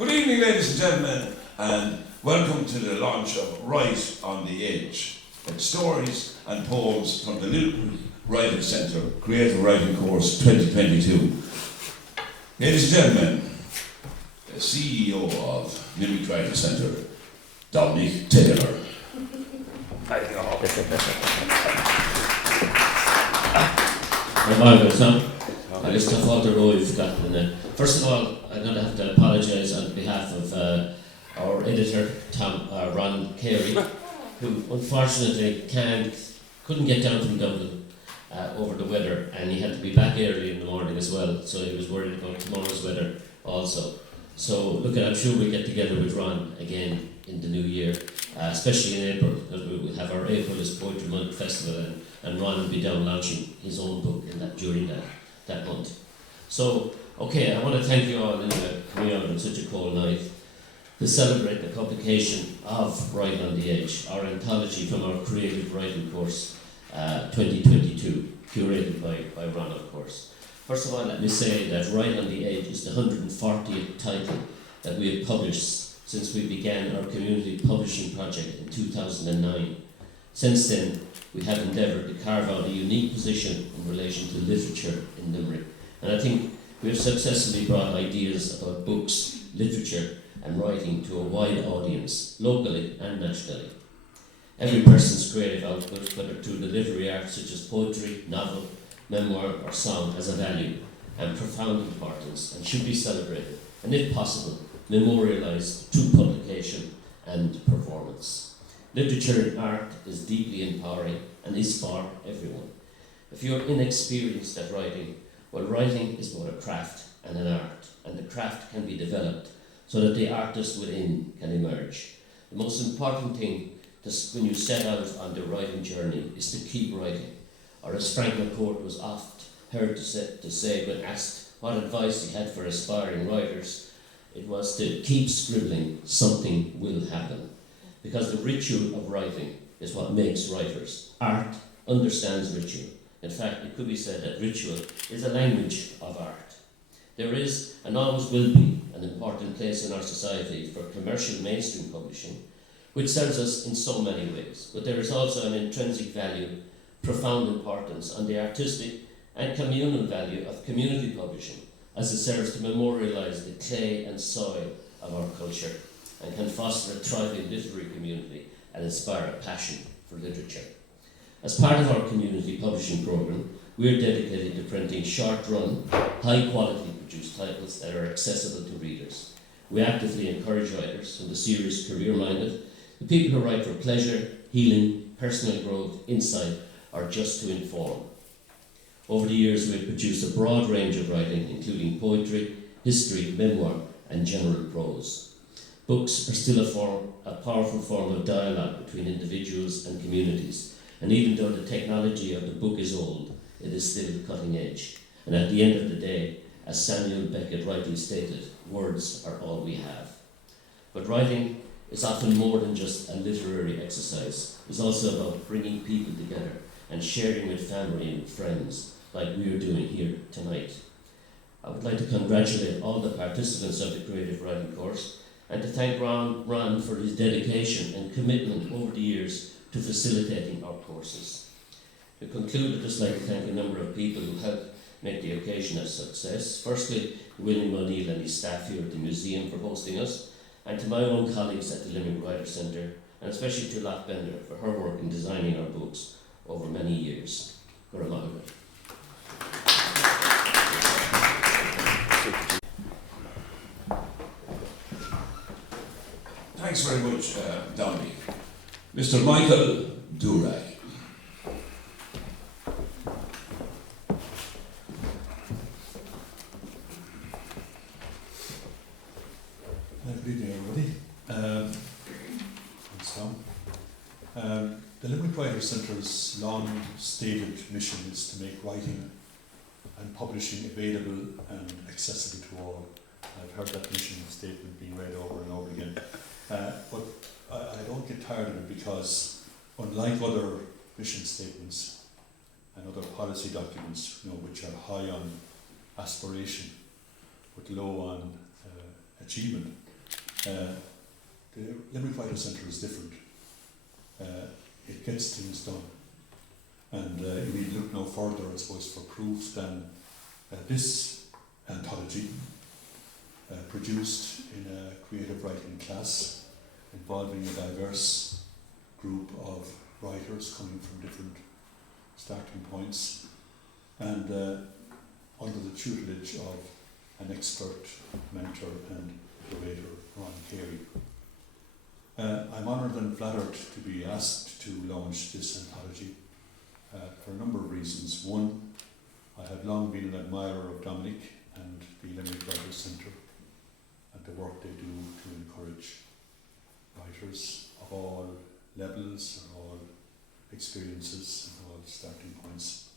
Good evening, ladies and gentlemen, and welcome to the launch of Write on the Edge. It's stories and poems from the Limerick Writing Centre Creative Writing Course 2022. Ladies and gentlemen, the CEO of Limerick Writing Centre, Dominic Taylor. Thank you all. Remarkable, Tom. I just thought the road you've got in there. First of all, I'm going to have to apologise on behalf of our editor, Ron Carey, who unfortunately couldn't get down from Dublin over the weather, and he had to be back early in the morning as well, so he was worried about tomorrow's weather also. So look, I'm sure we'll get together with Ron again in the new year, especially in April, because we will have our April is Poetry Month Festival, and Ron will be down launching his own book during that month. So, okay, I want to thank you all anyway for coming out on such a cold night to celebrate the publication of Write on the Edge, our anthology from our creative writing course 2022, curated by Ron, of course. First of all, let me say that Write on the Edge is the 140th title that we have published since we began our community publishing project in 2009. Since then, we have endeavoured to carve out a unique position in relation to literature in Limerick. And I think we have successfully brought ideas about books, literature and writing to a wide audience, locally and nationally. Every person's creative output, whether through the literary arts such as poetry, novel, memoir or song, has a value and profound importance and should be celebrated, and if possible, memorialised through publication and performance. Literature and art is deeply empowering and is for everyone. If you're inexperienced at writing, well, writing is both a craft and an art, and the craft can be developed so that the artist within can emerge. The most important thing when you set out on the writing journey is to keep writing, or as Frank McCourt was oft heard to say when asked what advice he had for aspiring writers, it was to keep scribbling, something will happen. Because the ritual of writing is what makes writers. Art understands ritual. In fact, it could be said that ritual is a language of art. There is, and always will be, an important place in our society for commercial mainstream publishing, which serves us in so many ways. But there is also an intrinsic value, profound importance on the artistic and communal value of community publishing, as it serves to memorialise the clay and soil of our culture and can foster a thriving literary community and inspire a passion for literature. As part of our community publishing programme, we are dedicated to printing short-run, high-quality produced titles that are accessible to readers. We actively encourage writers, from the serious career-minded, the people who write for pleasure, healing, personal growth, insight, or just to inform. Over the years, we have produced a broad range of writing, including poetry, history, memoir, and general prose. Books are still a powerful form of dialogue between individuals and communities, and even though the technology of the book is old, it is still cutting edge. And at the end of the day, as Samuel Beckett rightly stated, words are all we have. But writing is often more than just a literary exercise. It's also about bringing people together and sharing with family and friends, like we are doing here tonight. I would like to congratulate all the participants of the Creative Writing course and to thank Ron for his dedication and commitment over the years to facilitating our courses. To conclude, I'd just like to thank a number of people who helped make the occasion a success. Firstly, William O'Neill and his staff here at the museum for hosting us, and to my own colleagues at the Limerick Writer Centre, and especially to Lot Bender for her work in designing our books over many years. Guramaga. Thanks very much, Dominic. Mr. Michael Durack. Good evening, everybody. Thanks, Tom. The Limerick Writer Centre's long-stated mission is to make writing and publishing available and accessible to all. I've heard that mission statement being read over and over again. But I don't get tired of it because, unlike other mission statements and other policy documents, which are high on aspiration but low on achievement, The Limerick Writers' Centre is different. It gets things done. And you need look no further, I suppose, for proof than this anthology, produced in a creative writing class involving a diverse group of writers coming from different starting points, and under the tutelage of an expert mentor and curator, Ron Carey. I'm honoured and flattered to be asked to launch this anthology for a number of reasons. One, I have long been an admirer of Dominic and the Limerick Writers' Centre and the work they do to encourage writers of all levels and all experiences and all starting points.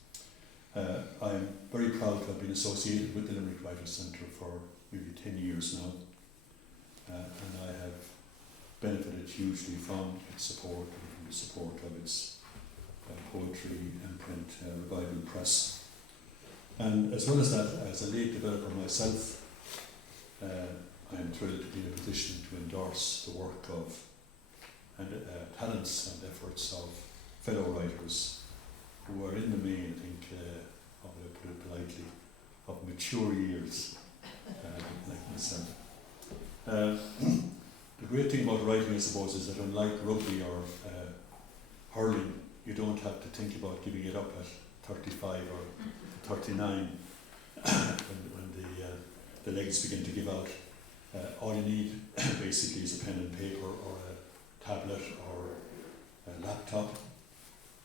I'm very proud to have been associated with the Limerick Writers' Centre for maybe 10 years now, and I have benefited hugely from its support and from the support of its poetry and print revival press. And as well as that, as a late developer myself, I am thrilled to be in a position to endorse the work of and talents and efforts of fellow writers who are in the main, I think, how would I put it politely, of mature years, like myself. The great thing about writing, I suppose, is that unlike rugby or hurling, you don't have to think about giving it up at 35 or 39 when the legs begin to give out. All you need basically is a pen and paper or a tablet or a laptop,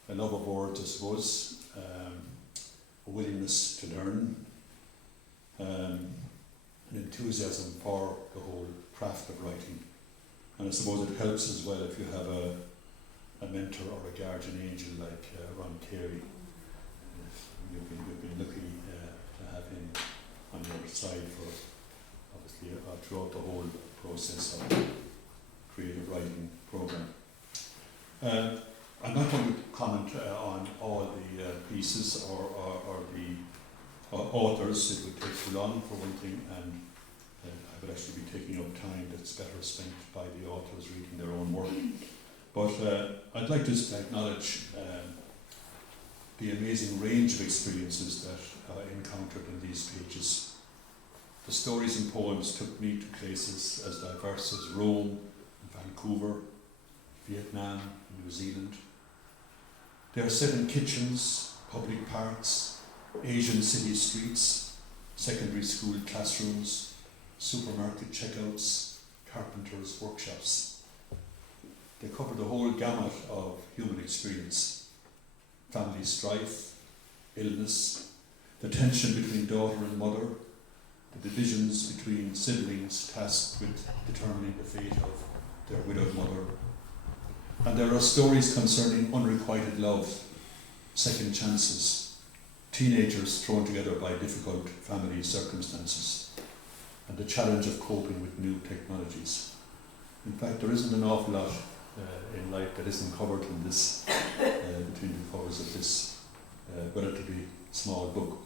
a love of words, I suppose, a willingness to learn, an enthusiasm for the whole craft of writing. And I suppose it helps as well if you have a mentor or a guardian angel like Ron Carey. You've been lucky to have him on your side for obviously throughout the whole process of the creative writing program. I'm not going to comment on all the pieces or the authors. It would take too long for one thing, and I would actually be taking up time that's better spent by the authors reading their own work. But I'd like to just acknowledge the amazing range of experiences that I encountered in these pages. The stories and poems took me to places as diverse as Rome, Vancouver, Vietnam, New Zealand. They are set in kitchens, public parks, Asian city streets, secondary school classrooms, supermarket checkouts, carpenters' workshops. They cover the whole gamut of human experience: family strife, illness, the tension between daughter and mother, the divisions between siblings tasked with determining the fate of their widowed mother. And there are stories concerning unrequited love, second chances, teenagers thrown together by difficult family circumstances, and the challenge of coping with new technologies. In fact, there isn't an awful lot in life that isn't covered in this, between the covers of this relatively small book.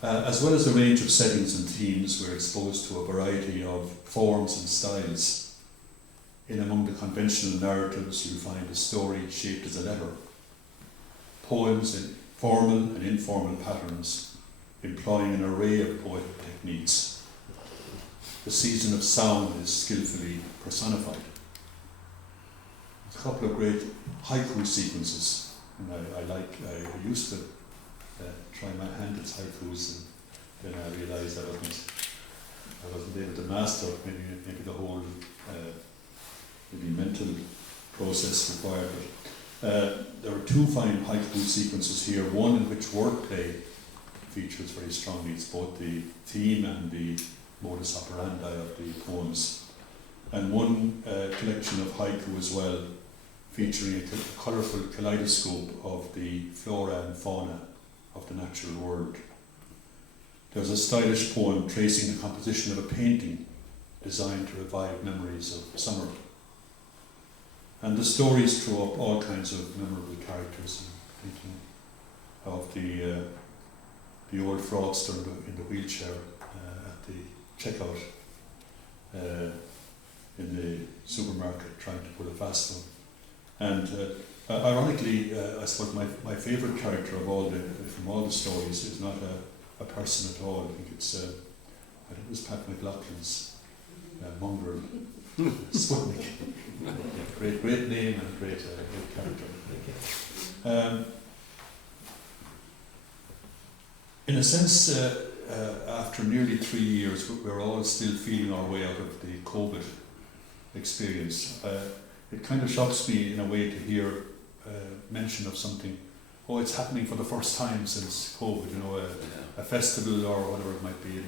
As well as a range of settings and themes, we're exposed to a variety of forms and styles. In among the conventional narratives, you'll find a story shaped as a letter, poems in formal and informal patterns, employing an array of poetic techniques. The season of sound is skillfully personified. A couple of great haiku sequences, and I used to try my hand at haikus, and then I realised I wasn't able to master maybe the whole maybe mental process required. There are two fine haiku sequences here, one in which wordplay features very strongly. It's both the theme and the modus operandi of the poems. And one collection of haiku as well, featuring a colourful kaleidoscope of the flora and fauna of the natural world. There's a stylish poem tracing the composition of a painting designed to revive memories of summer. And the stories throw up all kinds of memorable characters. I'm thinking of the old fraudster in the wheelchair at the checkout, in the supermarket trying to pull a fast one. And ironically, I suppose my favourite character of from all the stories is not a person at all. I think it was Pat McLaughlin's mongrel, Sputnik. Great name and great character. In a sense, after nearly 3 years, we're all still feeling our way out of the COVID experience. It kind of shocks me in a way to hear mention of something. Oh, it's happening for the first time since COVID. A festival or whatever it might be,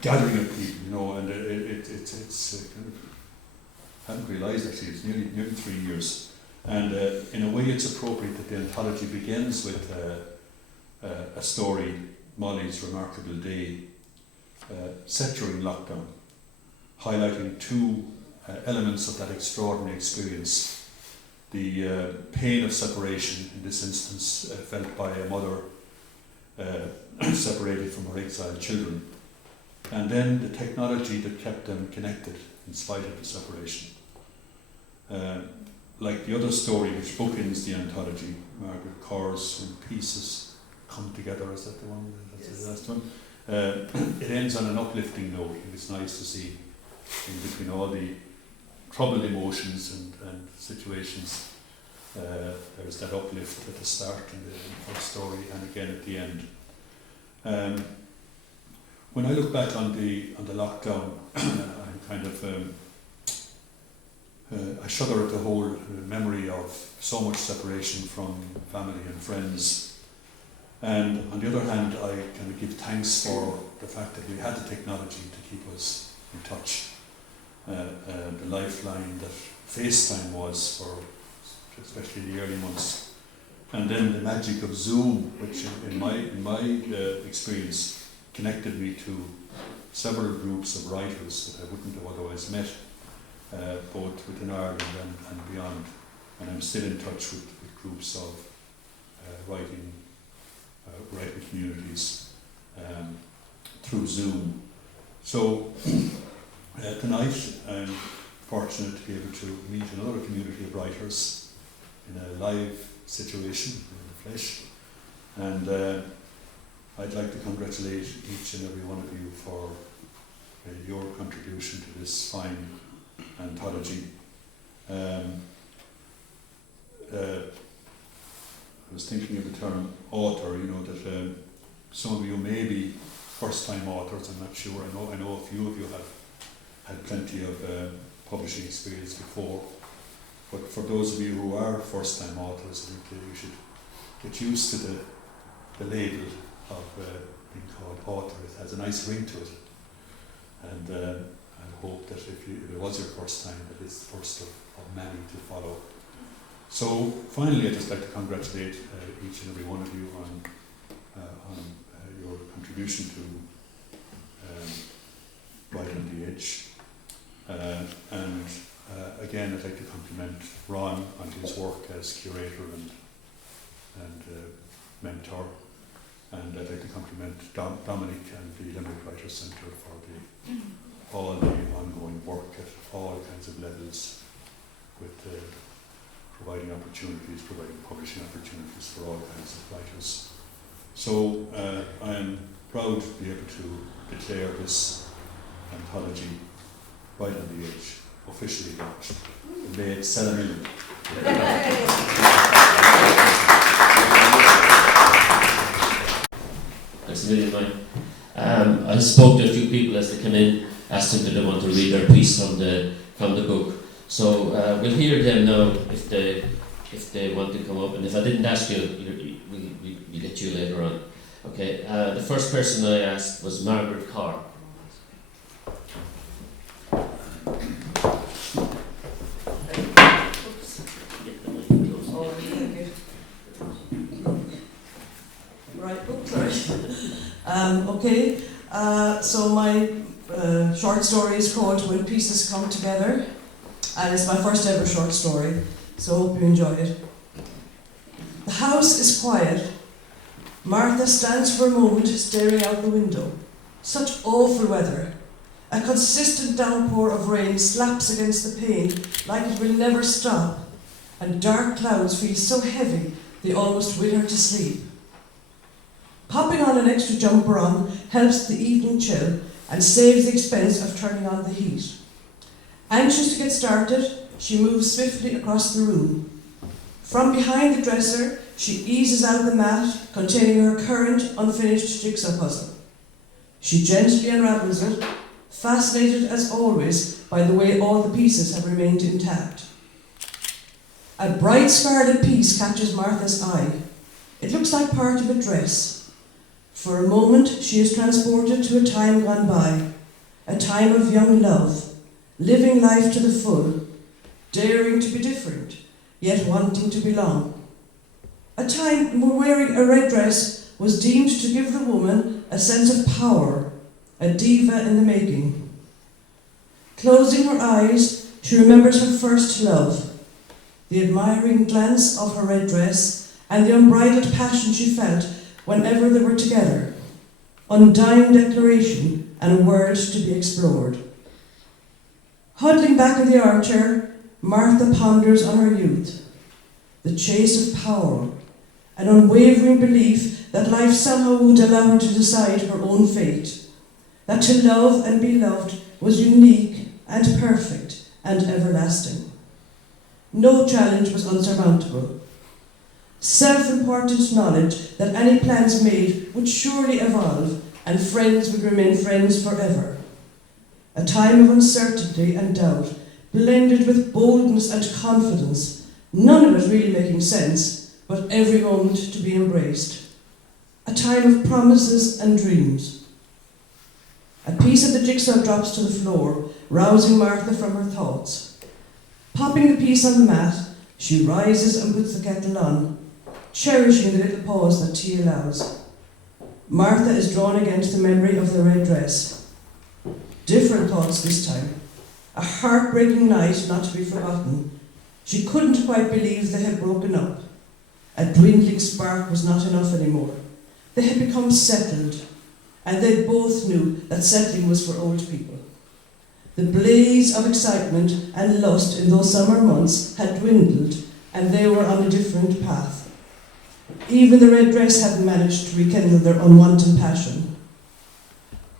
gathering of people. And it's kind of, I hadn't realised actually it's nearly 3 years. And in a way, it's appropriate that the anthology begins with a story, Molly's Remarkable Day, set during lockdown, highlighting two elements of that extraordinary experience. The pain of separation, in this instance, felt by a mother separated from her exiled children, and then the technology that kept them connected in spite of the separation. Like the other story which bookends the anthology, Margaret Corr's When Pieces Come Together, is that the one? That's the last one. It ends on an uplifting note. It's nice to see in between all the troubled emotions and situations, there's that uplift at the start in the first story and again at the end. When I look back on the lockdown, I'm kind of I shudder at the whole memory of so much separation from family and friends. And on the other hand, I kind of give thanks for the fact that we had the technology to keep us in touch. The lifeline that FaceTime was for especially the early months, and then the magic of Zoom, which in my experience connected me to several groups of writers that I wouldn't have otherwise met, both within Ireland and beyond. And I'm still in touch with groups of writing communities through Zoom. So tonight I'm fortunate to be able to meet another community of writers in a live situation, in the flesh. And I'd like to congratulate each and every one of you for your contribution to this fine anthology. I was thinking of the term author, that some of you may be first-time authors, I'm not sure. I know a few of you have had plenty of publishing experience before. But for those of you who are first-time authors, I think you should get used to the label of being called author. It has a nice ring to it. And I hope that if it was your first time, that it's the first of many to follow. So finally, I'd just like to congratulate each and every one of you on your contribution to Right on the Edge. And again, I'd like to compliment Ron on his work as curator and mentor. And I'd like to compliment Dominic and the Limerick Writers Centre for all the ongoing work at all kinds of levels with providing publishing opportunities for all kinds of writers. So I am proud to be able to declare this anthology, Right on the Edge, officially launched. May it sell a million. Thanks a million, Mike. I spoke to a few people as they came in, asked them if they want to read their piece from the book. So we'll hear them now if they want to come up. And if I didn't ask you, we'll get you later on. Okay. The first person I asked was Margaret Carr. Okay, so my short story is called When Pieces Come Together, and it's my first ever short story, so hope you enjoy it. The house is quiet. Martha stands for a moment staring out the window. Such awful weather. A consistent downpour of rain slaps against the pane like it will never stop, and dark clouds feel so heavy they almost will her to sleep. Popping on an extra jumper on helps the evening chill and saves the expense of turning on the heat. Anxious to get started, she moves swiftly across the room. From behind the dresser, she eases out the mat containing her current unfinished jigsaw puzzle. She gently unravels it, fascinated as always by the way all the pieces have remained intact. A bright scarlet piece catches Martha's eye. It looks like part of a dress. For a moment, she is transported to a time gone by, a time of young love, living life to the full, daring to be different, yet wanting to belong. A time when wearing a red dress was deemed to give the woman a sense of power, a diva in the making. Closing her eyes, she remembers her first love, the admiring glance of her red dress, and the unbridled passion she felt whenever they were together. Undying declaration and words to be explored. Huddling back in the armchair, Martha ponders on her youth, the chase of power, an unwavering belief that life somehow would allow her to decide her own fate, that to love and be loved was unique and perfect and everlasting. No challenge was unsurmountable. Self-important knowledge that any plans made would surely evolve and friends would remain friends forever. A time of uncertainty and doubt, blended with boldness and confidence, none of it really making sense, but every moment to be embraced. A time of promises and dreams. A piece of the jigsaw drops to the floor, rousing Martha from her thoughts. Popping the piece on the mat, she rises and puts the kettle on, cherishing the little pause that tea allows. Martha is drawn again to the memory of the red dress. Different thoughts this time. A heartbreaking night not to be forgotten. She couldn't quite believe they had broken up. A dwindling spark was not enough anymore. They had become settled, and they both knew that settling was for old people. The blaze of excitement and lust in those summer months had dwindled, and they were on a different path. Even the red dress hadn't managed to rekindle their unwanted passion.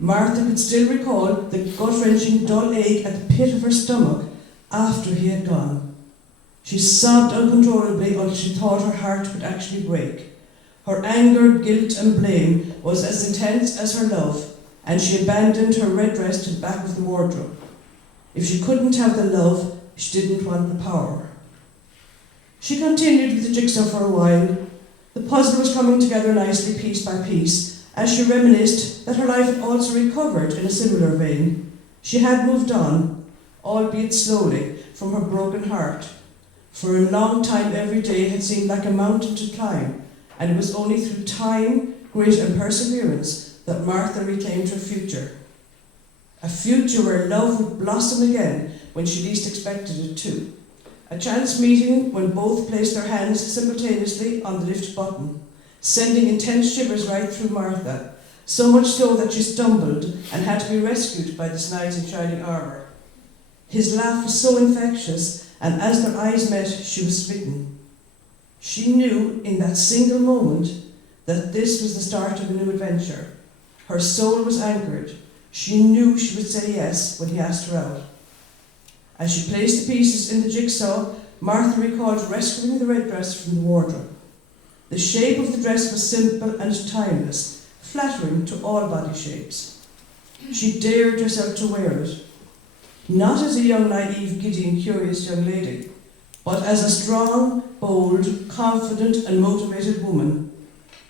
Martha could still recall the gut-wrenching dull ache at the pit of her stomach after he had gone. She sobbed uncontrollably until she thought her heart would actually break. Her anger, guilt and blame was as intense as her love, and she abandoned her red dress to the back of the wardrobe. If she couldn't have the love, she didn't want the power. She continued with the jigsaw for a while. The puzzle was coming together nicely piece by piece, as she reminisced that her life had also recovered in a similar vein. She had moved on, albeit slowly, from her broken heart. For a long time every day had seemed like a mountain to climb, and it was only through time, grit and perseverance that Martha reclaimed her future. A future where love would blossom again when she least expected it to. A chance meeting when both placed their hands simultaneously on the lift button, sending intense shivers right through Martha, so much so that she stumbled and had to be rescued by this knight in shining armour. His laugh was so infectious, and as their eyes met, she was smitten. She knew in that single moment that this was the start of a new adventure. Her soul was anchored. She knew she would say yes when he asked her out. As she placed the pieces in the jigsaw, Martha recalled rescuing the red dress from the wardrobe. The shape of the dress was simple and timeless, flattering to all body shapes. She dared herself to wear it, not as a young, naive, giddy and curious young lady, but as a strong, bold, confident and motivated woman,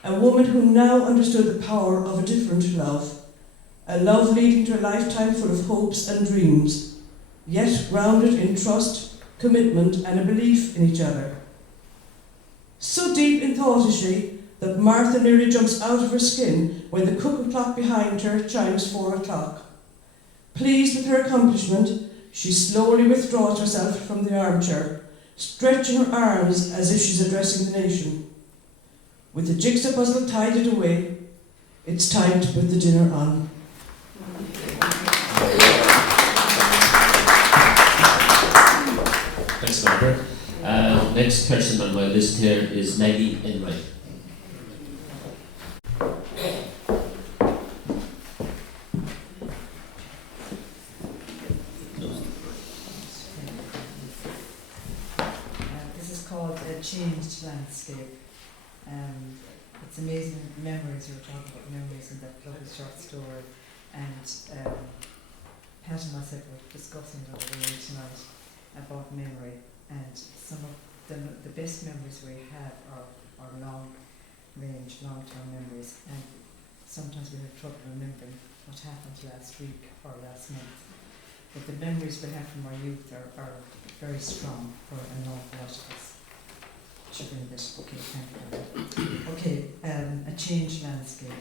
a woman who now understood the power of a different love, a love leading to a lifetime full of hopes and dreams, yet grounded in trust, commitment and a belief in each other. So deep in thought is she that Martha nearly jumps out of her skin when the cuckoo clock behind her chimes 4 o'clock. Pleased with her accomplishment, she slowly withdraws herself from the armchair, stretching her arms as if she's addressing the nation. With the jigsaw puzzle tidied away, it's time to put the dinner on. next person on my list here is Maggie Enright. This is called A Changed Landscape. It's amazing memories. You were talking about memories in that lovely short story. And Pat and myself were discussing the other day tonight about memory. And some of the best memories we have are long-range, long-term memories. And sometimes we have trouble remembering what happened last week or last month. But the memories we have from our youth are very strong for an awful lot of us. Should bring this. Okay, thank you. Okay, A Changed Landscape.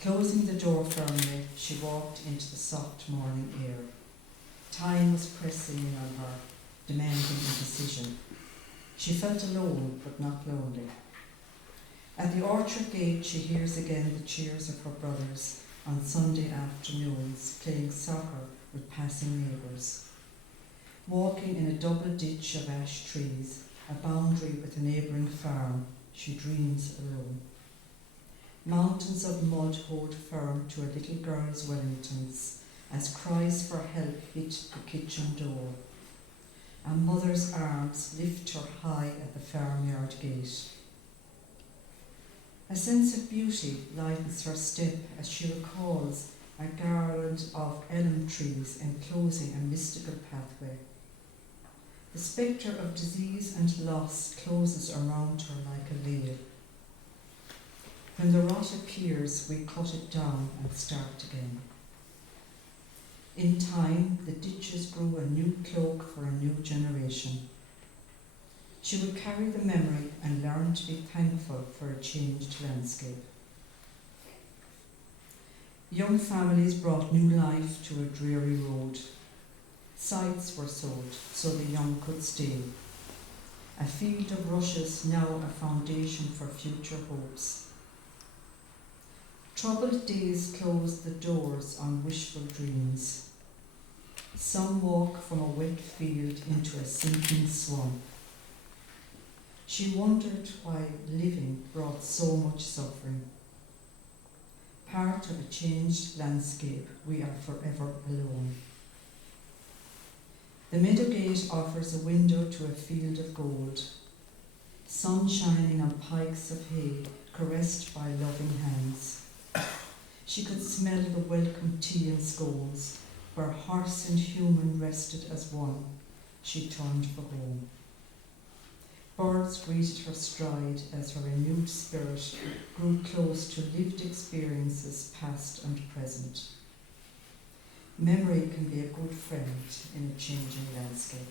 Closing the door firmly, she walked into the soft morning air. Time was pressing in on her, demanding indecision. She felt alone, but not lonely. At the orchard gate, she hears again the cheers of her brothers on Sunday afternoons, playing soccer with passing neighbours. Walking in a double ditch of ash trees, a boundary with a neighbouring farm, she dreams alone. Mountains of mud hold firm to a little girl's Wellingtons as cries for help hit the kitchen door. A mother's arms lift her high at the farmyard gate. A sense of beauty lightens her step as she recalls a garland of elm trees enclosing a mystical pathway. The spectre of disease and loss closes around her like a veil. When the rot appears, we cut it down and start again. In time, the ditches grew a new cloak for a new generation. She would carry the memory and learn to be thankful for a changed landscape. Young families brought new life to a dreary road. Sites were sold so the young could stay. A field of rushes, now a foundation for future hopes. Troubled days closed the doors on wishful dreams. Some walk from a wet field into a sinking swamp. She wondered why living brought so much suffering. Part of a changed landscape, we are forever alone. The meadow gate offers a window to a field of gold. Sun shining on pikes of hay, caressed by loving hands. She could smell the welcome tea and scones, where horse and human rested as one. She turned for home. Birds greeted her stride as her renewed spirit grew close to lived experiences past and present. Memory can be a good friend in a changing landscape.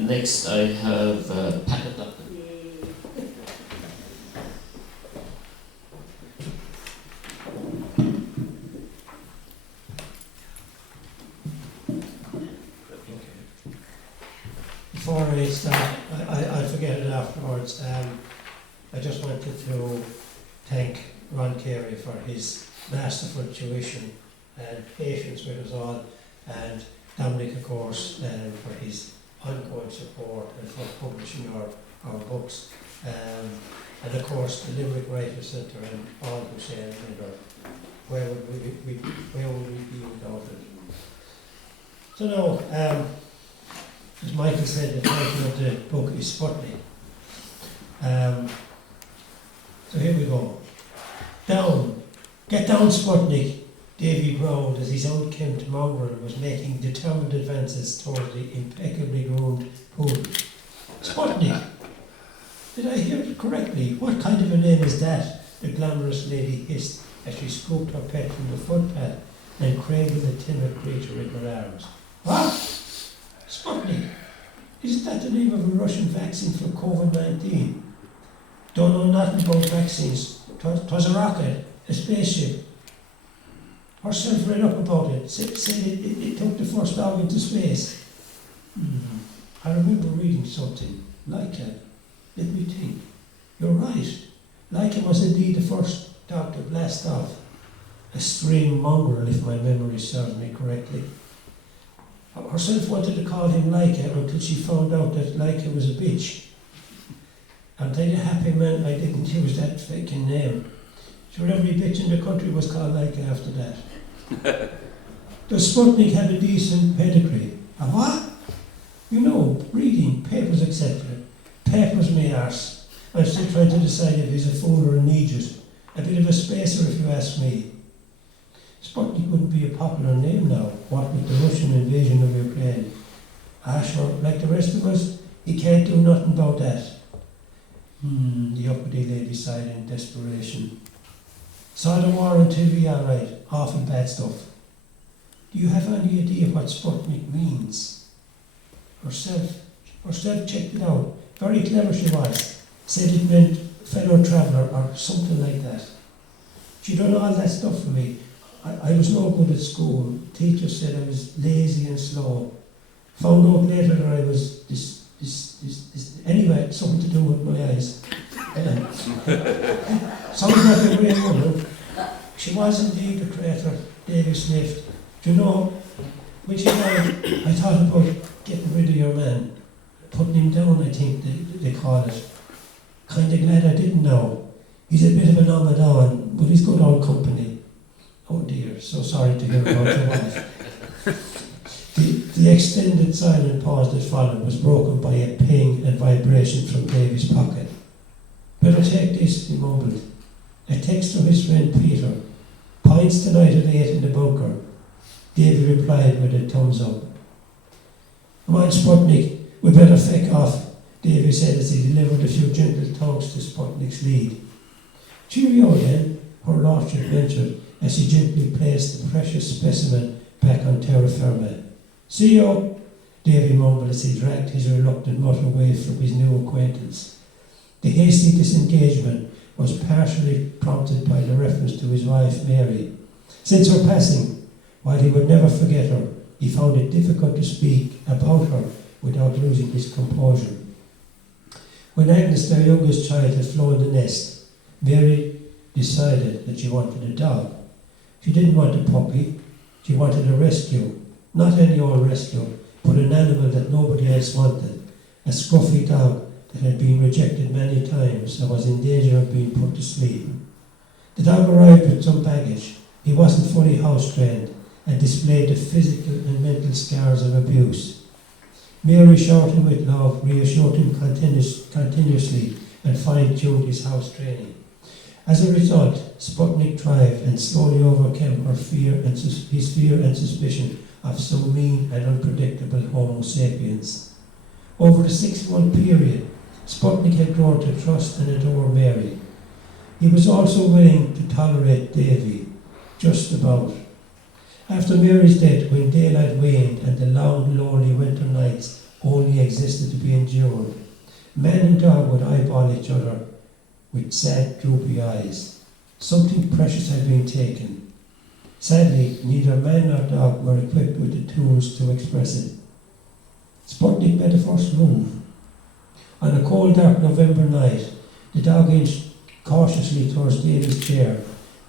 Next I have Pat McLaughlin. Before I start, I'll forget it afterwards. I just wanted to thank Ron Carey for his masterful tuition and patience with us all, and Dominic, of course, for his ongoing support and for publishing our books. And of course, the Limerick Writers Centre and all who say Limerick. Where would we be without it? So now, as Michael said, the title of the book is Sputnik. So here we go. Get down, Sputnik, Davy growled as his unkempt mongrel was making determined advances toward the impeccably groomed pool. Sputnik! Did I hear it correctly? What kind of a name is that? The glamorous lady hissed as she scooped her pet from the footpath and cradled the timid creature in her arms. What? Sputnik? Isn't that the name of a Russian vaccine for COVID-19? Don't know nothing about vaccines. 'Twas a rocket, a spaceship. Herself read up about it, said it took the first dog into space. I remember reading something like that. Let me think. You're right. Laika was indeed the first dog to blast off. a stray mongrel, if my memory serves me correctly. Herself wanted to call him Leica until she found out that Leica was a bitch. I'm telling you, happy man, I didn't use that fucking name. Sure, every bitch in the country was called Leica after that. Does Sputnik have a decent pedigree? A what? You know, reading, papers, etc. Papers me arse. I'm still trying to decide if he's a fool or an idiot. A bit of a spacer if you ask me. Sputnik wouldn't be a popular name now, what with the Russian invasion of Ukraine. Sure, like the rest of us, he can't do nothing about that. The uppity lady sighed in desperation. Saw the war on TV, all right. Awful bad stuff. Do you have any idea what Sputnik means? Herself checked it out. Very clever she was. Said it meant fellow traveller or something like that. She done all that stuff for me. I was no good at school. Teacher said I was lazy and slow. Found out later that I was anyway, something to do with my eyes. Sounds like a great woman. She was indeed a traitor, Davy sniffed. Do you know, when she died, I thought about getting rid of your man. Putting him down, I think they call it. Kinda glad I didn't know. He's a bit of an Ramadan, but he's good old company. Oh dear, so sorry to hear about your wife. The extended silent pause that followed was broken by a ping and vibration from Davy's pocket. Better take this, he mumbled. A text from his friend Peter. Pints tonight at 8 in the bunker. Davy replied with a thumbs up. Come on, Sputnik, we better feck off, Davy said as he delivered a few gentle tugs to Sputnik's lead. Cheerio then, her lordship ventured as he gently placed the precious specimen back on terra firma. See you, Davy mumbled as he dragged his reluctant mutt away from his new acquaintance. The hasty disengagement was partially prompted by the reference to his wife Mary. Since her passing, while he would never forget her, he found it difficult to speak about her without losing his composure. When Agnes, their youngest child, had flown the nest, Mary decided that she wanted a dog. She didn't want a puppy, she wanted a rescue. Not any old rescue, but an animal that nobody else wanted. A scruffy dog that had been rejected many times and was in danger of being put to sleep. The dog arrived with some baggage. He wasn't fully house-trained and displayed the physical and mental scars of abuse. Mary showered him with love, reassured him continuously, and fine-tuned his house training. As a result, Sputnik thrived and slowly overcame his fear and suspicion of some mean and unpredictable Homo sapiens. Over a 6-month period, Sputnik had grown to trust and adore Mary. He was also willing to tolerate Davy, just about. After Mary's death, when daylight waned and the long, lonely winter nights only existed to be endured, man and dog would eyeball each other with sad, droopy eyes. Something precious had been taken. Sadly, neither man nor dog were equipped with the tools to express it. Sputnik made the first move. On a cold, dark November night, the dog inched cautiously towards Davy's chair,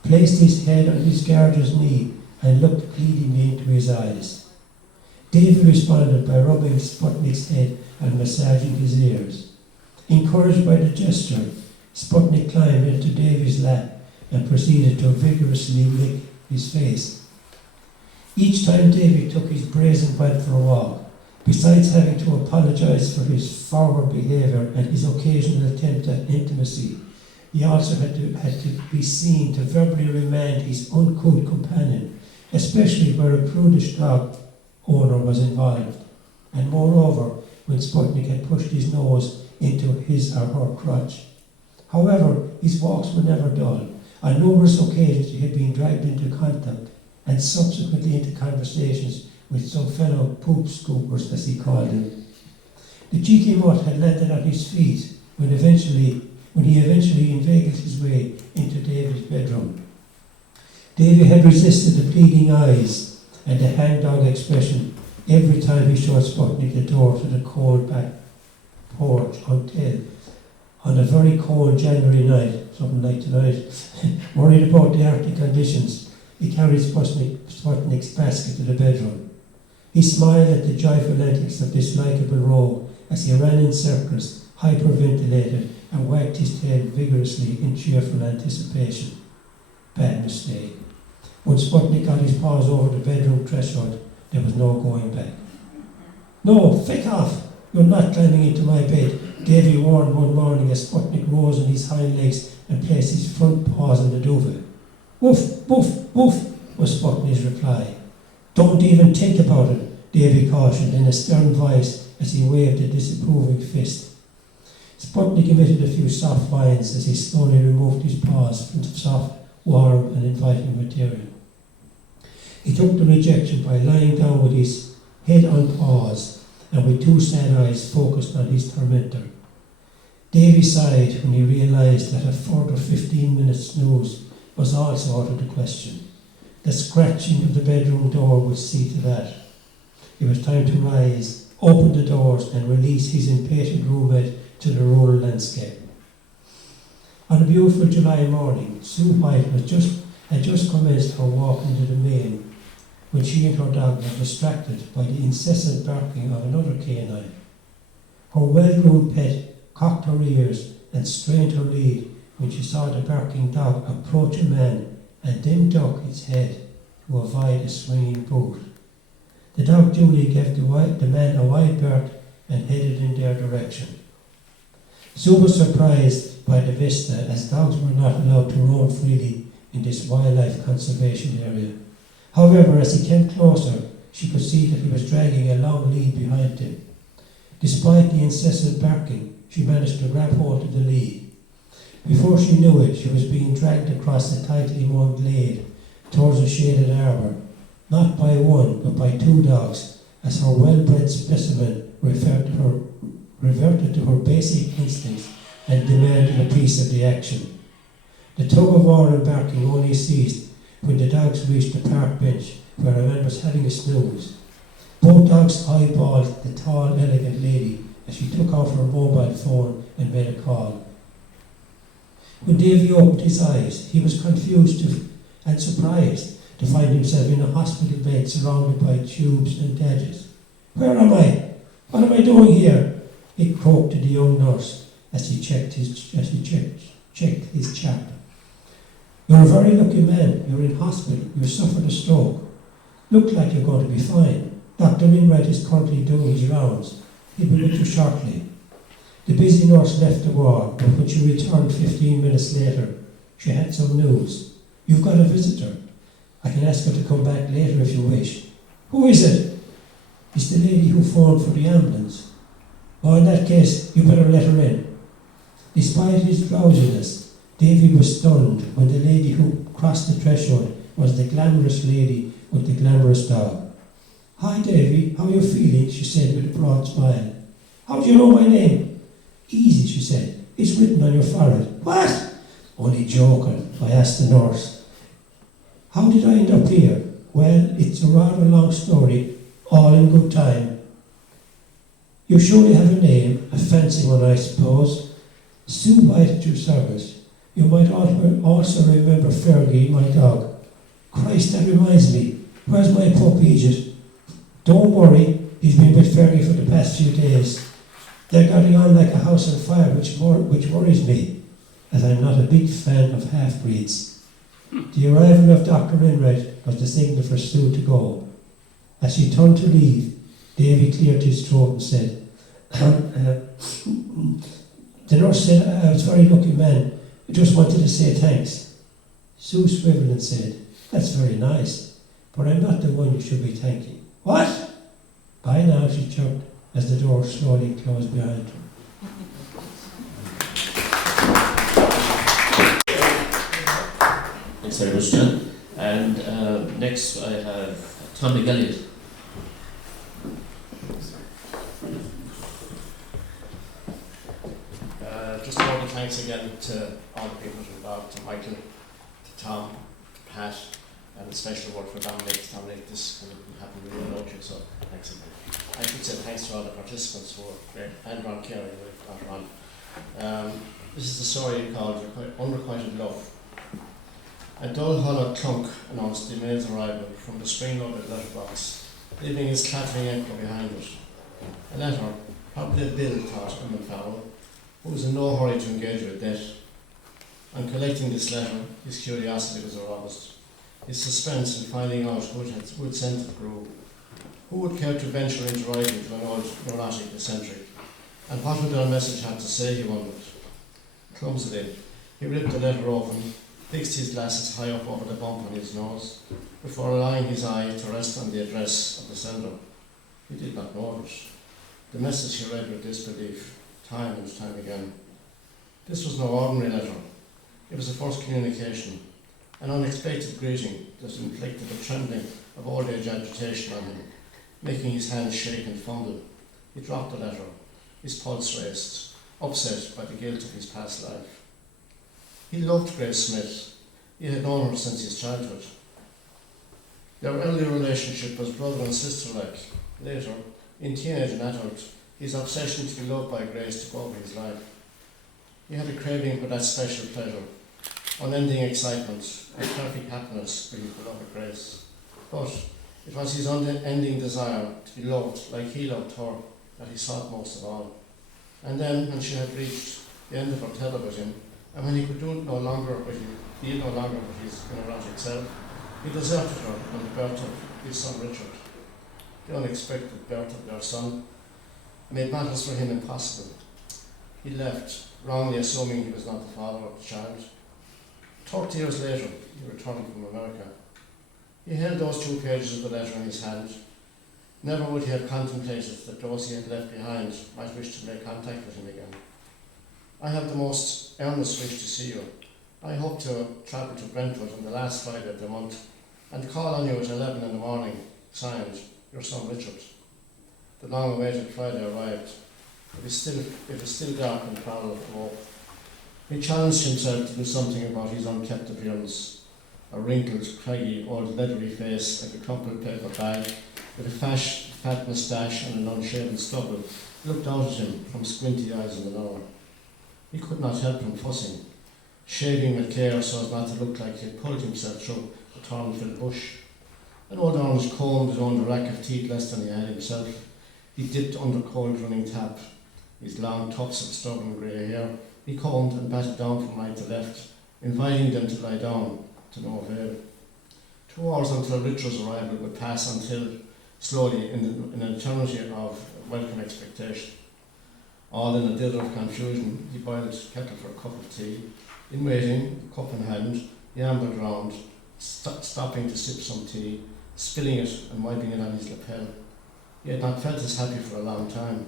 placed his head on his guardian's knee, and looked pleadingly into his eyes. Davy responded by rubbing Sputnik's head and massaging his ears. Encouraged by the gesture, Sputnik climbed into Davy's lap and proceeded to vigorously lick his face. Each time Davy took his brazen whelp for a walk, besides having to apologise for his forward behaviour and his occasional attempt at intimacy, he also had to be seen to verbally remand his uncouth companion, especially where a prudish dog owner was involved, and moreover when Sputnik had pushed his nose into his or her crotch. However, his walks were never dull. On numerous occasions he had been dragged into contact and subsequently into conversations with some fellow poop scoopers, as he called them. The cheeky mutt had landed on his feet when he eventually inveigled his way into Davy's bedroom. Davy had resisted the pleading eyes and the hangdog expression every time he showed Sputnik the door to the cold back porch until, on a very cold January night, something like tonight, worried about the Arctic conditions, he carried Sputnik's basket to the bedroom. He smiled at the joyful antics of this likeable rogue as he ran in circles, hyperventilated, and wagged his tail vigorously in cheerful anticipation. Bad mistake. When Sputnik got his paws over the bedroom threshold, there was no going back. "No, feck off! You're not climbing into my bed," Davy warned one morning as Sputnik rose on his hind legs and placed his front paws on the duvet. "Woof, woof, woof," was Sputnik's reply. "Don't even think about it," Davy cautioned in a stern voice as he waved a disapproving fist. Sputnik emitted a few soft whines as he slowly removed his paws from the soft, warm and inviting material. He took the rejection by lying down with his head on paws and with two sad eyes focused on his tormentor. Davy sighed when he realised that a further 15-minute snooze was also out of the question. The scratching of the bedroom door would see to that. It was time to rise, open the doors and release his impatient roommate to the rural landscape. On a beautiful July morning, Sue White had just commenced her walk into the main when she and her dog were distracted by the incessant barking of another canine. Her well-groomed pet cocked her ears and strained her lead when she saw the barking dog approach a man and then duck its head to avoid a swinging boot. The dog duly gave the man a wide berth and headed in their direction. Sue was surprised by the vista, as dogs were not allowed to roam freely in this wildlife conservation area. However, as he came closer, she could see that he was dragging a long lead behind him. Despite the incessant barking, she managed to grab hold of the lead. Before she knew it, she was being dragged across a tightly mown glade towards a shaded arbour, not by one, but by two dogs, as her well-bred specimen reverted to her basic instincts and demanded a piece of the action. The tug of war and barking only ceased when the dogs reached the park bench where a man was having a snooze. Both dogs eyeballed the tall, elegant lady as she took off her mobile phone and made a call. When Davy opened his eyes, he was confused and surprised to find himself in a hospital bed surrounded by tubes and gadgets. "Where am I? What am I doing here?" he croaked to the young nurse as he checked his chart. "You're a very lucky man. You're in hospital. You suffered a stroke. Look like you're going to be fine. Dr. Enright is currently doing his rounds. He'll be with you shortly." The busy nurse left the ward, but when she returned 15 minutes later, she had some news. "You've got a visitor. I can ask her to come back later if you wish." "Who is it?" "It's the lady who phoned for the ambulance." "Oh, in that case, you better let her in." Despite his drowsiness, Davy was stunned when the lady who crossed the threshold was the glamorous lady with the glamorous dog. "Hi, Davy, how are you feeling?" she said with a broad smile. "How do you know my name?" "Easy," she said. "It's written on your forehead." "What?" "Only joking," I asked the nurse. "How did I end up here?" "Well, it's a rather long story, all in good time. You surely have a name, a fancy one, I suppose. Sue White at your service. You might also remember Fergie, my dog. Christ, that reminds me. Where's my pup, Egypt? Don't worry, he's been with Fergie for the past few days. They're getting on like a house on fire, which worries me, as I'm not a big fan of half-breeds." The arrival of Dr. Enright was the signal for Sue to go. As she turned to leave, Davy cleared his throat and said, "The nurse said I was a very lucky man. I just wanted to say thanks." Sue swiveled and said, "That's very nice, but I'm not the one you should be thanking." "What?" "Bye now," she choked as the door slowly closed behind her. Thanks very much, John. And next I have Tommy Elliott. Just a word of thanks again to all the people involved, to Michael, to Tom, to Pat, and a special word for Dominic. Dominic, this couldn't happen without you, so thanks again. I should say thanks to all the participants who were great, and Ron Carey, who got on. This is the story called Unrequited Love. A dull hollow clunk announced the mail's arrival from the spring-loaded letterbox, leaving its clattering echo behind it. A letter, probably a bill, thought Emma Farrell, who was in no hurry to engage with debt. On collecting this letter, his curiosity was aroused. His suspense in finding out who had sent it grew. Who would care to venture into writing to an old neurotic eccentric? And what would their message have to say, he wondered. Clumsily, he ripped the letter open, fixed his glasses high up over the bump on his nose, before allowing his eye to rest on the address of the sender. He did not know it. The message he read with disbelief, time and time again. This was no ordinary letter. It was a first communication, an unexpected greeting that inflicted a trembling of old age agitation on him, making his hands shake and fumble. He dropped the letter. His pulse raced, upset by the guilt of his past life. He loved Grace Smith. He had known her since his childhood. Their early relationship was brother and sister-like. Later, in teenage and adult, his obsession to be loved by Grace took over his life. He had a craving for that special pleasure, unending excitement, and perfect happiness for his beloved Grace. But it was his unending desire to be loved like he loved her that he sought most of all. And then, when she had reached the end of her tether with him, and when he could deal no longer with his neurotic self, he deserted her on the birth of his son Richard. The unexpected birth of their son made matters for him impossible. He left, wrongly assuming he was not the father of the child. 30 years later, he returned from America. He held those 2 pages of the letter in his hand. Never would he have contemplated that those he had left behind might wish to make contact with him again. I have the most earnest wish to see you. I hope to travel to Brentwood on the last Friday of the month and call on you at 11 in the morning, signed, your son Richard. The long-awaited Friday arrived. It was still dark and Farrell awoke. He challenged himself to do something about his unkempt appearance. A wrinkled, craggy, old leathery face like a crumpled paper bag, with a fat moustache and an unshaven stubble, looked out at him from squinty eyes in the lower. He could not help from fussing, shaving with care so as not to look like he had pulled himself through a thorn-filled bush. An old orange comb that owned a rack of teeth less than he had himself. He dipped under cold running tap. His long tufts of stubborn grey hair he combed and batted down from right to left, inviting them to lie down, to no avail. 2 hours until Richard's arrival would pass until, slowly, in an eternity of welcome expectation. All in a dither of confusion, he boiled his kettle for a cup of tea. In waiting, cup in hand, he ambled round, stopping to sip some tea, spilling it and wiping it on his lapel. He had not felt as happy for a long time.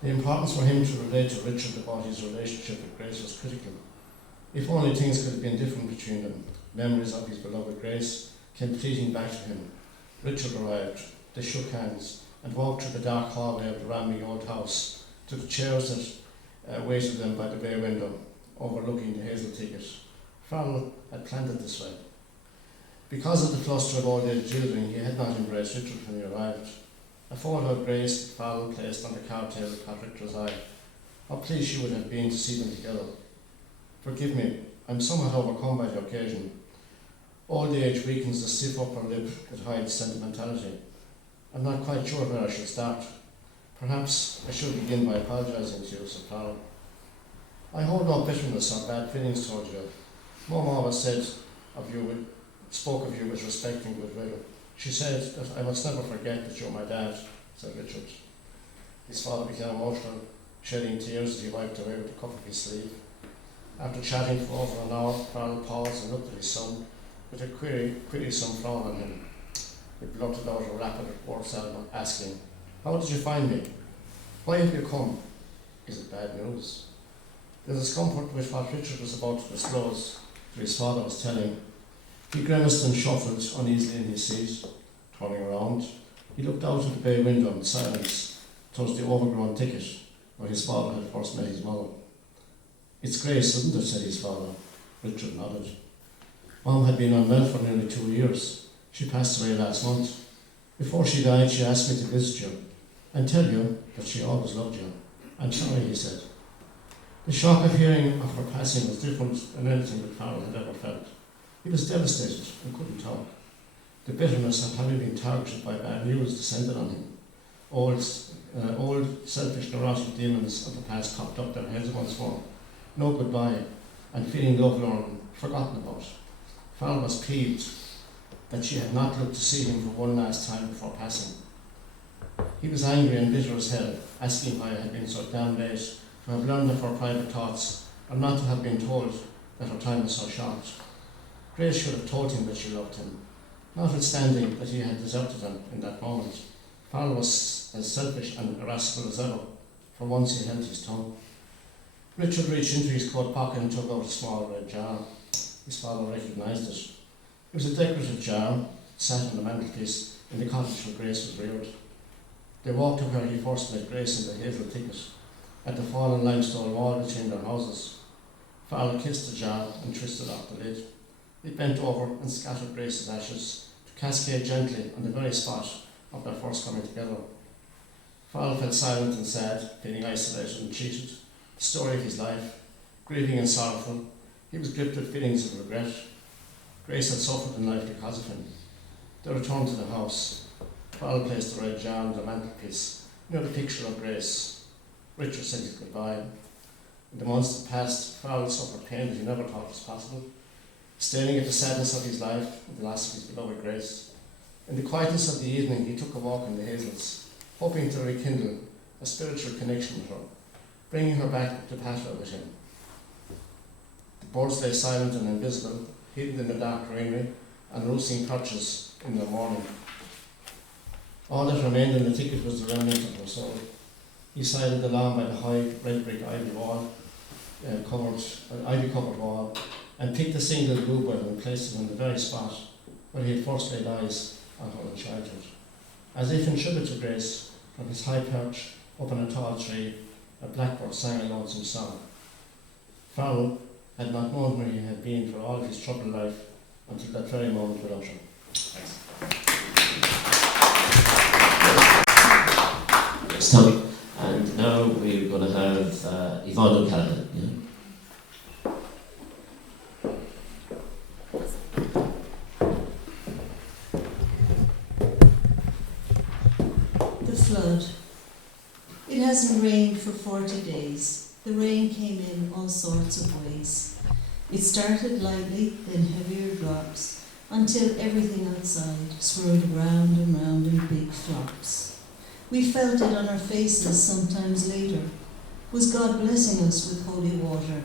The importance for him to relate to Richard about his relationship with Grace was critical. If only things could have been different between them. Memories of his beloved Grace came fleeting back to him. Richard arrived. They shook hands and walked through the dark hallway of the rambling old house to the chairs that waited them by the bay window, overlooking the hazel thicket. Farrell had planned it this way. Because of the cluster of old age children, he had not embraced Richard when he arrived. A photo of Grace that Farrell placed on the card table caught Richard's eye. How pleased she would have been to see them together. Forgive me, I'm somewhat overcome by the occasion. Old age weakens the stiff upper lip that hides sentimentality. I'm not quite sure where I should start. Perhaps I should begin by apologising to you, said Farrell. I hold no bitterness or bad feelings towards you. Mum always spoke of you with respect and goodwill. She said that I must never forget that you're my dad, said Richard. His father became emotional, shedding tears as he wiped away with the cuff of his sleeve. After chatting for over an hour, Farrell paused and looked at his son with a query-some frown on him. He blurted out a rapid word salvo, asking, "How did you find me? Why have you come? Is it bad news?" The discomfort with what Richard was about to disclose to his father was telling. He grimaced and shuffled uneasily in his seat. Turning around, he looked out of the bay window in silence towards the overgrown thicket where his father had first met his mother. "It's Grace, isn't it?" said his father. Richard nodded. "Mom had been unwell for nearly 2 years. She passed away last month. Before she died, she asked me to visit you and tell you that she always loved you. I'm sorry," he said. The shock of hearing of her passing was different than anything that Farrell had ever felt. He was devastated and couldn't talk. The bitterness of having been targeted by bad news descended on him. Old, selfish, neurotic demons of the past popped up their heads once more. No goodbye, and feeling lovelorn, forgotten about. Farrell was peeved that she had not looked to see him for one last time before passing. He was angry and bitter as hell, asking why I had been so damn late, to have learned of her private thoughts, or not to have been told that her time was so short. Grace should have told him that she loved him, notwithstanding that he had deserted her in that moment. Farrell was as selfish and irascible as ever. For once he held his tongue. Richard reached into his coat pocket and took out a small red jar. His father recognised it. It was a decorative jar, sat on the mantelpiece in the cottage where Grace was reared. They walked to where he first met Grace in the hazel thicket, at the fallen limestone wall between their houses. Farrell kissed the jar and twisted off the lid. He bent over and scattered Grace's ashes to cascade gently on the very spot of their first coming together. Farrell felt silent and sad, feeling isolated and cheated. The story of his life, grieving and sorrowful, he was gripped with feelings of regret. Grace had suffered in life because of him. They returned to the house. Farrell placed the red jar on the mantelpiece, near the picture of Grace. Richard said his goodbye. In the months that passed, Farrell suffered pain that he never thought was possible, staring at the sadness of his life and the loss of his beloved Grace. In the quietness of the evening, he took a walk in the hazels, hoping to rekindle a spiritual connection with her, bringing her back to Patra with him. The birds lay silent and invisible, hidden in the dark greenery, and roosting perches in the morning. All that remained in the thicket was the remnant of her soul. He sidled along by the high red brick ivy covered wall, and picked a single bluebell and placed it on the very spot where he had first laid eyes on her in childhood. As if in tribute to Grace, from his high perch up on a tall tree, a blackbird sang a lonesome song. Farrell had not known where he had been for all of his troubled life until that very moment without her. Thanks. Thanks, Tommy. And now we're going to have Yvonne O'Callaghan. Yeah. The flood. It hasn't rained for 40 days. The rain came in all sorts of ways. It started lightly, then heavier drops, until everything outside swirled round and round in big flops. We felt it on our faces sometimes later. Was God blessing us with holy water?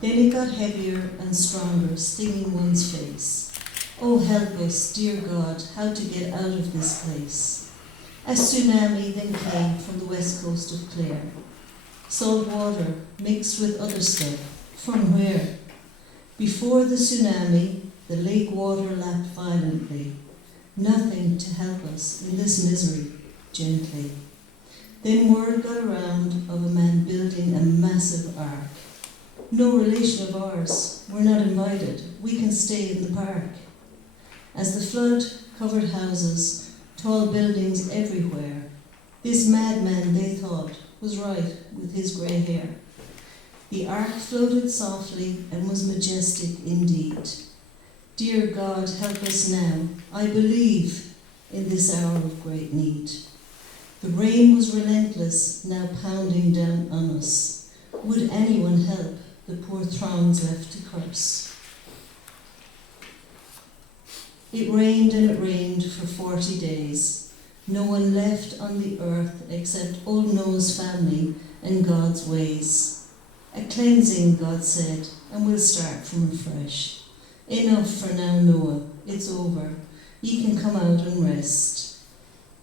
Then it got heavier and stronger, stinging one's face. Oh, help us, dear God, how to get out of this place. A tsunami then came from the west coast of Clare. Salt water mixed with other stuff. From where? Before the tsunami, the lake water lapped violently. Nothing to help us in this misery, gently. Then word got around of a man building a massive ark. No relation of ours. We're not invited. We can stay in the park. As the flood covered houses, tall buildings everywhere, this madman, they thought, was right with his grey hair. The ark floated softly and was majestic indeed. Dear God, help us now. I believe in this hour of great need. The rain was relentless, now pounding down on us. Would anyone help the poor throngs left to curse? It rained and it rained for 40 days. No one left on the earth except old Noah's family and God's ways. A cleansing, God said, and we'll start from afresh. Enough for now, Noah, it's over. Ye can come out and rest.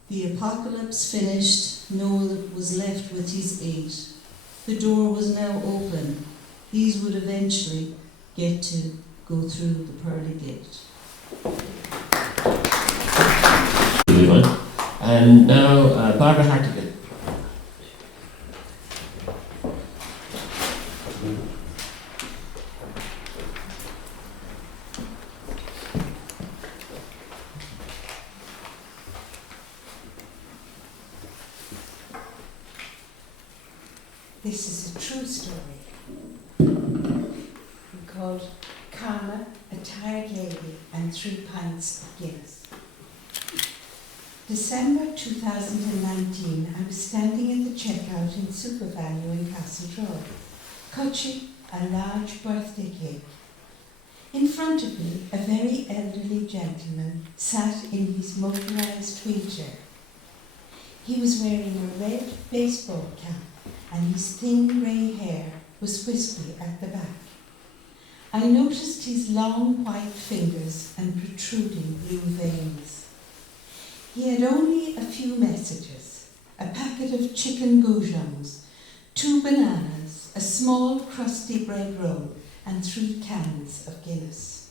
The apocalypse finished, Noah was left with his 8. The door was now open. These would eventually get to go through the pearly gate. And now Barbara Hartigan. This is a true story called Karma, a tired and 3 pints of Guinness. December 2019, I was standing at the checkout in SuperValue in Castletroy, clutching a large birthday cake. In front of me, a very elderly gentleman sat in his motorised wheelchair. He was wearing a red baseball cap and his thin grey hair was wispy at the back. I noticed his long white fingers and protruding blue veins. He had only a few messages: a packet of chicken goujons, 2 bananas, a small crusty bread roll, and 3 cans of Guinness.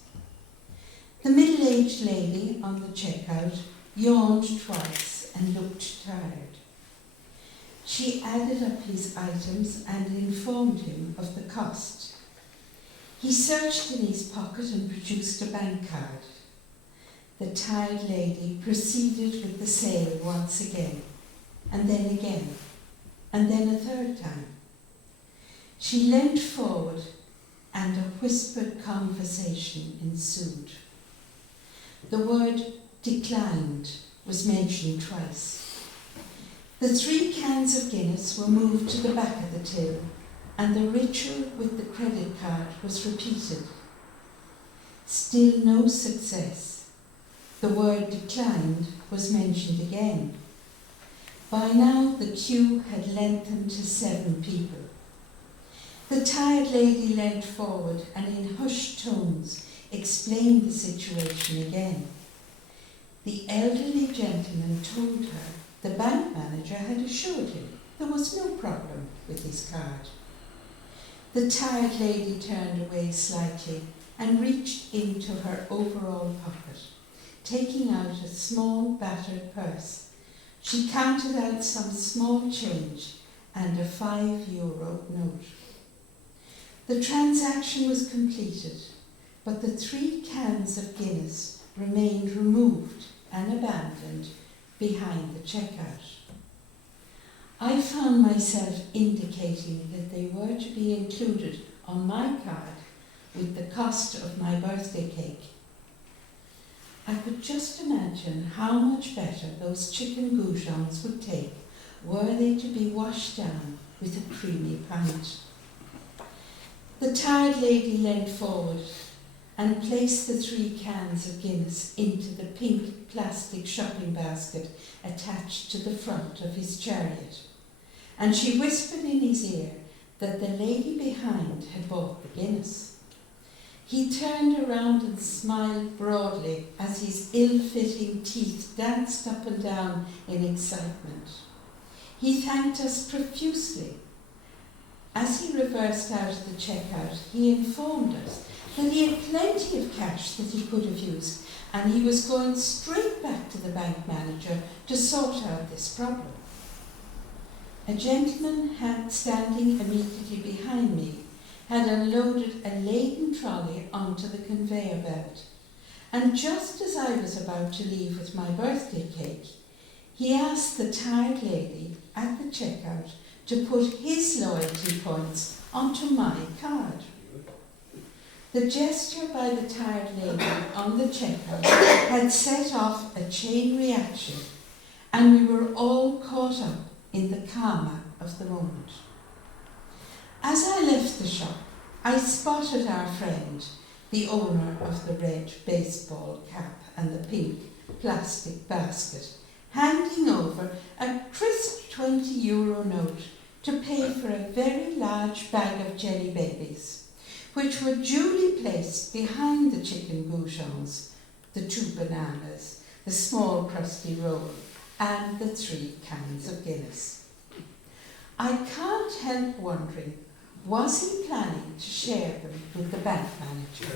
The middle-aged lady on the checkout yawned twice and looked tired. She added up his items and informed him of the cost. He searched in his pocket and produced a bank card. The tired lady proceeded with the sale once again, and then again, and then a third time. She leant forward and a whispered conversation ensued. The word declined was mentioned twice. The 3 cans of Guinness were moved to the back of the till, and the ritual with the credit card was repeated. Still no success. The word declined was mentioned again. By now the queue had lengthened to 7 people. The tired lady leant forward and in hushed tones explained the situation again. The elderly gentleman told her the bank manager had assured him there was no problem with his card. The tired lady turned away slightly and reached into her overall pocket, taking out a small battered purse. She counted out some small change and a €5 note. The transaction was completed, but the 3 cans of Guinness remained removed and abandoned behind the checkout. I found myself indicating that they were to be included on my card with the cost of my birthday cake. I could just imagine how much better those chicken goujons would take were they to be washed down with a creamy pint. The tired lady leant forward and placed the 3 cans of Guinness into the pink plastic shopping basket attached to the front of his chariot, and she whispered in his ear that the lady behind had bought the Guinness. He turned around and smiled broadly as his ill-fitting teeth danced up and down in excitement. He thanked us profusely. As he reversed out of the checkout, he informed us that he had plenty of cash that he could have used, and he was going straight back to the bank manager to sort out this problem. A gentleman standing immediately behind me had unloaded a laden trolley onto the conveyor belt, and just as I was about to leave with my birthday cake, he asked the tired lady at the checkout to put his loyalty points onto my card. The gesture by the tired lady on the checkout had set off a chain reaction, and we were all caught up in the karma of the moment. As I left the shop, I spotted our friend, the owner of the red baseball cap and the pink plastic basket, handing over a crisp €20 note to pay for a very large bag of jelly babies, which were duly placed behind the chicken goujons, the 2 bananas, the small crusty roll, and the 3 cans of Guinness. I can't help wondering, was he planning to share them with the bank manager?